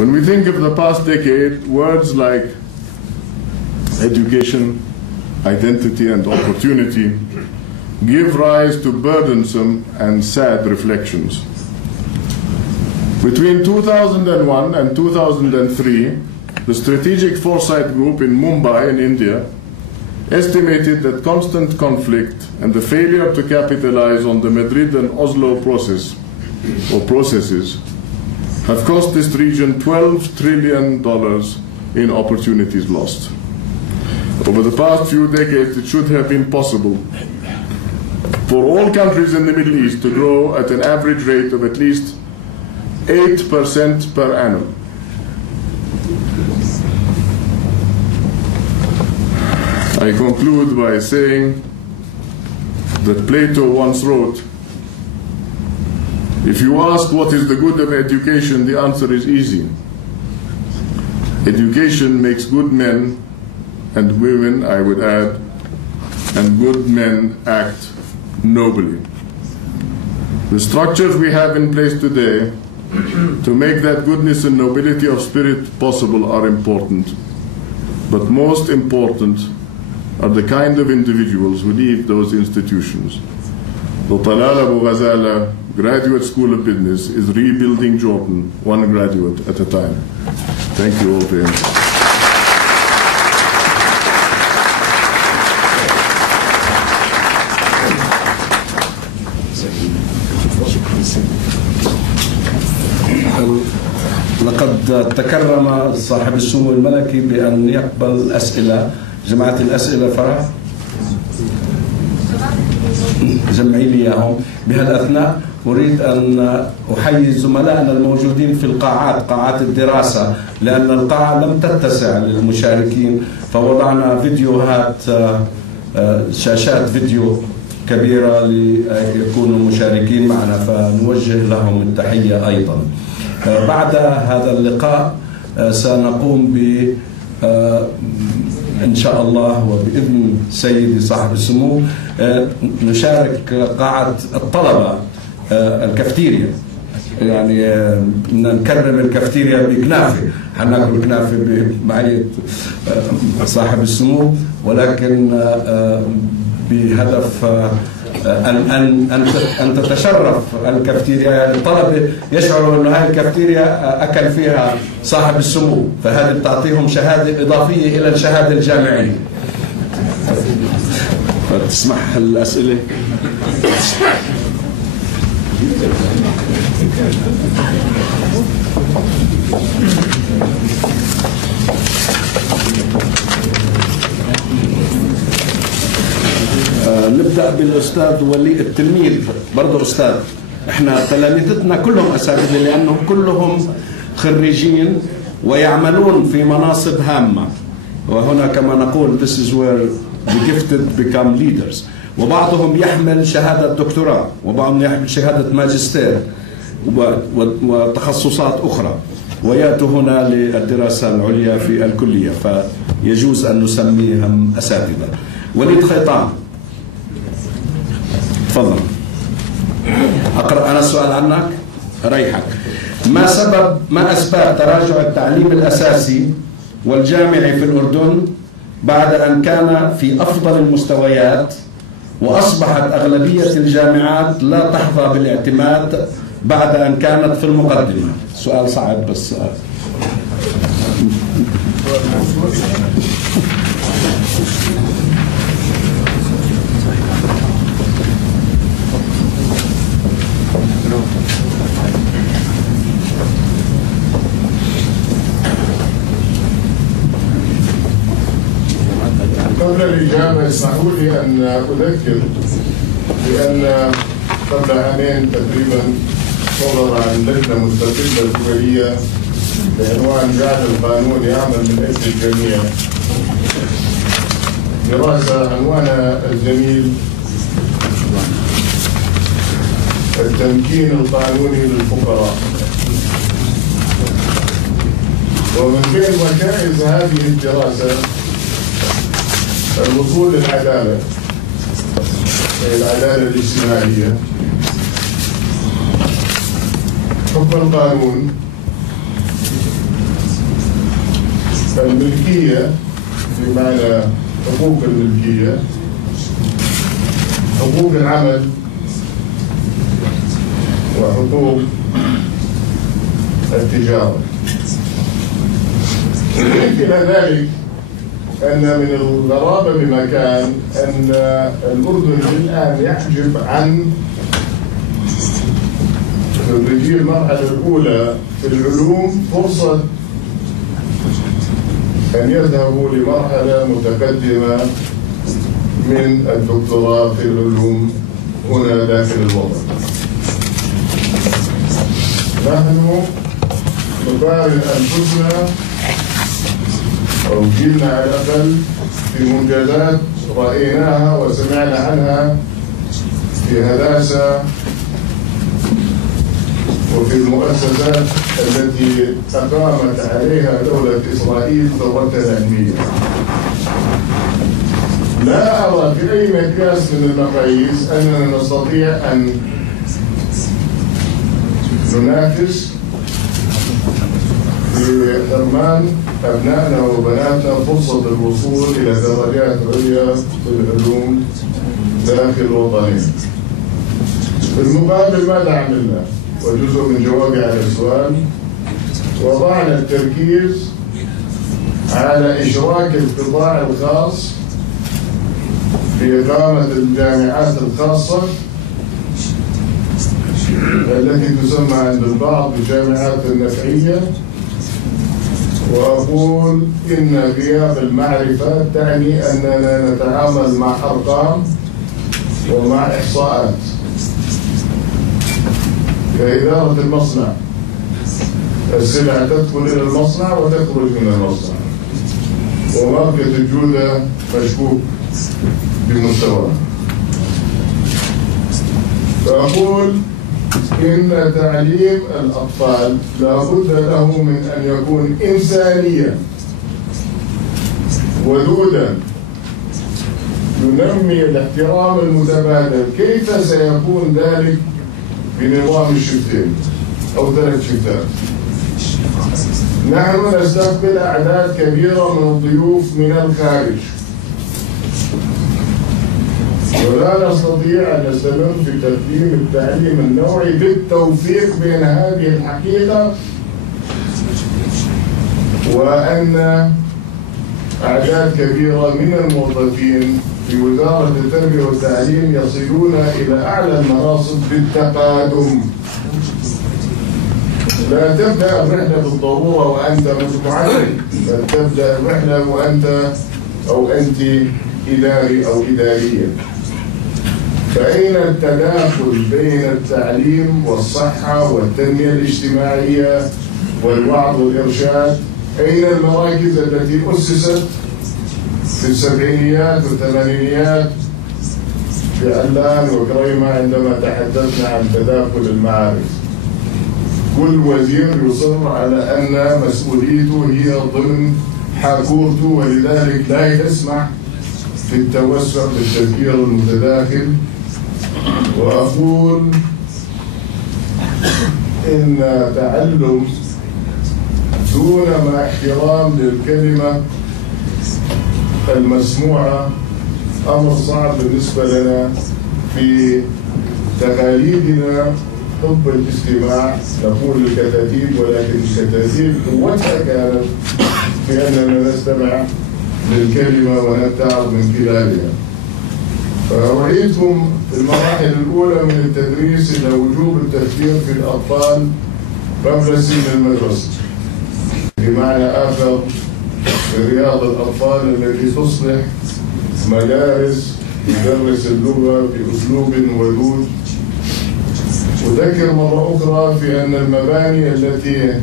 When we think of the past decade, words like education, identity, and opportunity give rise to burdensome and sad reflections. Between 2001 and 2003, the Strategic Foresight Group in Mumbai in India estimated that constant conflict and the failure to capitalize on the Madrid and Oslo processes have cost this region $12 trillion in opportunities lost. Over the past few decades, it should have been possible for all countries in the Middle East to grow at an average rate of at least 8% per annum. I conclude by saying that Plato once wrote, "If you ask what is the good of education, the answer is easy. Education makes good men and women," I would add, "and good men act nobly." The structures we have in place today to make that goodness and nobility of spirit possible are important. But most important are the kind of individuals who lead those institutions. The Talal Abu-Ghazaleh Graduate School of Business is rebuilding Jordan, one graduate at a time. Thank you all very much. لقد تكرم صاحب السمو الملكي بأن يقبل أسئلة. جماعة الأسئلة فرح جمعي لي إياهم. بهالأثناء أريد أن أحيي زملائنا الموجودين في القاعات، قاعات الدراسة، لأن القاعة لم تتسع للمشاركين، فوضعنا فيديوهات، شاشات فيديو كبيرة ليكونوا مشاركين معنا، فنوجه لهم التحية أيضا. بعد هذا اللقاء سنقوم ب إن شاء الله وبإذن سيدي صاحب السمو نشارك قاعة الطلبة الكافتيريا، يعني نكرم الكافتيريا بكنافة، حناكل كنافة بمعية صاحب السمو، ولكن بهدف أن تتشرف الكافتيريا، يعني الطلبة يشعروا أن هذه الكافتيريا أكل فيها صاحب السمو، فهذه بتعطيهم شهادة إضافية إلى الشهادة الجامعية. تسمح الأسئلة؟ نبدأ بالأستاذ ولي، التلميذ برضه أستاذ. إحنا تلاميذتنا كلهم أساتذة لأنهم كلهم خريجين ويعملون في مناصب هامة، وهنا كما نقول this is where the gifted become leaders. وبعضهم يحمل شهادة دكتوراه، وبعضهم يحمل شهادة ماجستير وتخصصات أخرى، ويأتوا هنا للدراسة العليا في الكلية، فيجوز أن نسميهم أساتذة. وليد خيطان، تفضل. أقرأ أنا السؤال عنك، ريحك. ما أسباب تراجع التعليم الأساسي والجامعي في الأردن بعد أن كان في أفضل المستويات، وأصبحت أغلبية الجامعات لا تحظى بالاعتماد بعد أن كانت في المقدمة؟ سؤال صعب بس قبل الإجابة اسمحوا لي أن أذكر بأن قبل عامين تقريبا صدر عن لجنة مستقلة دولية بعنوان جعل القانون يعمل من أجل الجميع دراسة عنوانها الجميل التمكين القانوني للفقراء. ومن بين ركائز هذه الدراسة الوصول للعدالة، العدالة الاجتماعية. حكم القانون الملكية بمعنى حقوق الملكية، حقوق العمل، وحقوق التجارة. يضيف إلى ذلك أن من الغرابة بمكان أن الأردن الآن يحجب عن خريجي المرحلة الأولى في العلوم فرصة أن يذهبوا لمرحلة متقدمة من الدكتوراه في العلوم هنا داخل الوطن. نحن نقارن أنفسنا أو جيلنا على الأقل في منجزات رأيناها وسمعنا عنها في هندسة وفي المؤسسات التي أقامت عليها دولة إسرائيل ثورة علمية. لا أرى في أي مقياس من المقاييس أننا نستطيع أن ننافس بحرمان أبنائنا وبناتنا فرصة الوصول إلى درجات عليا في العلوم داخل وطننا. في المقابل ماذا عملنا؟ وجزء من جوابي على السؤال، وضعنا التركيز على إشراك القطاع الخاص في إقامة الجامعات الخاصة التي تسمى عند البعض بالجامعات النفعية. وأقول إن غياب المعرفة تعني أننا نتعامل مع أرقام ومع إحصاءات. كإدارة المصنع، السلعة تدخل إلى المصنع وتخرج من المصنع، وماركة الجودة مشكوك بمستواه. فأقول إن تعليم الأطفال لابد له من أن يكون إنسانيا ودودا، ينمي الاحترام المتبادل. كيف سيكون ذلك بنظام الشفتين أو 3 شفتات؟ نحن نستقبل أعداد كبيرة من الضيوف من الخارج، ولا نستطيع أن نستمر في تقديم التعليم النوعي بالتوفيق بين هذه الحقيقة وأن أعداد كبيرة من الموظفين في وزارة التربية والتعليم يصلون إلى أعلى المناصب بالتقادم. لا تبدأ الرحلة بالضرورة وأنت متعلم، بل تبدأ الرحلة وأنت أو أنت إداري أو إدارية. فأين التداخل بين التعليم والصحة والتنمية الاجتماعية والوعظ والإرشاد؟ أين المراكز التي أسست في السبعينيات والثمانينيات في علان وكريمة عندما تحدثنا عن تداخل المعارف؟ كل وزير يصر على أن مسؤوليته هي ضمن حاكورته، ولذلك لا يسمح في التوسع بالتفكير المتداخل. وأقول إن تعلم دون ما احترام للكلمة المسموعة أمر صعب بالنسبة لنا. في تقاليدنا حب الاستماع، نقول الكتاتيب، ولكن الكتاتيب قوتها كانت في أننا نستمع للكلمة ونتعظ من خلالها. فأوعيكم في المراحل الأولى من التدريس إلى وجوب التفكير في الأطفال قبل سن المدرسة، بمعنى آخر في رياض الأطفال التي تصبح مدارس تدرس اللغة بأسلوب ودود. أذكر مرة أخرى في أن المباني التي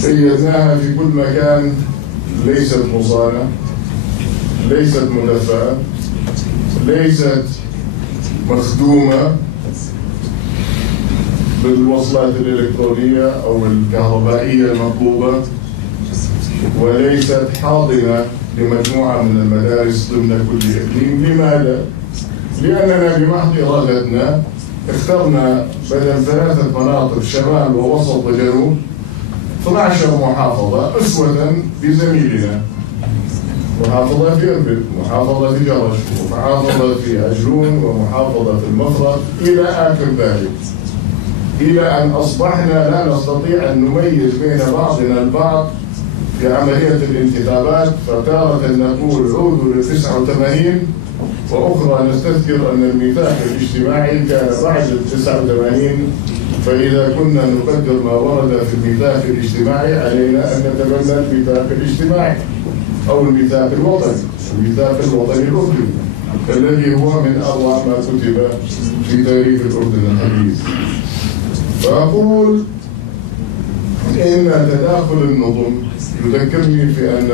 سيرناها في كل مكان ليست مصانة، ليست مدفأة، ليست مخدومة بالوصلات الإلكترونية أو الكهربائية المطلوبة، وليست حاضنة لمجموعة من المدارس ضمن كل إقليم. لماذا؟ لأننا بمحض إرادتنا اخترنا بدل 3 مناطق شمال ووسط وجنوب 12 محافظة أسوة بزميلنا، محافظة في إربد، محافظة في جرش، ومحافظة في عجلون، ومحافظة في المفرق إلى آخر ذلك، إلى أن أصبحنا لا نستطيع أن نميز بين بعضنا البعض في عملية الانتخابات، فتارة نقول عودوا ل 89 وأخرى نستذكر أن الميثاق الاجتماعي كان بعد 89، فإذا كنا نقدر ما ورد في الميثاق الاجتماعي علينا أن نتبنى الميثاق الاجتماعي أو الميثاق الوطني، الميثاق الوطني الأردني الذي هو من أروع ما كتب في تاريخ الأردن الحديث. فأقول إن تداخل النظم يذكرني في أن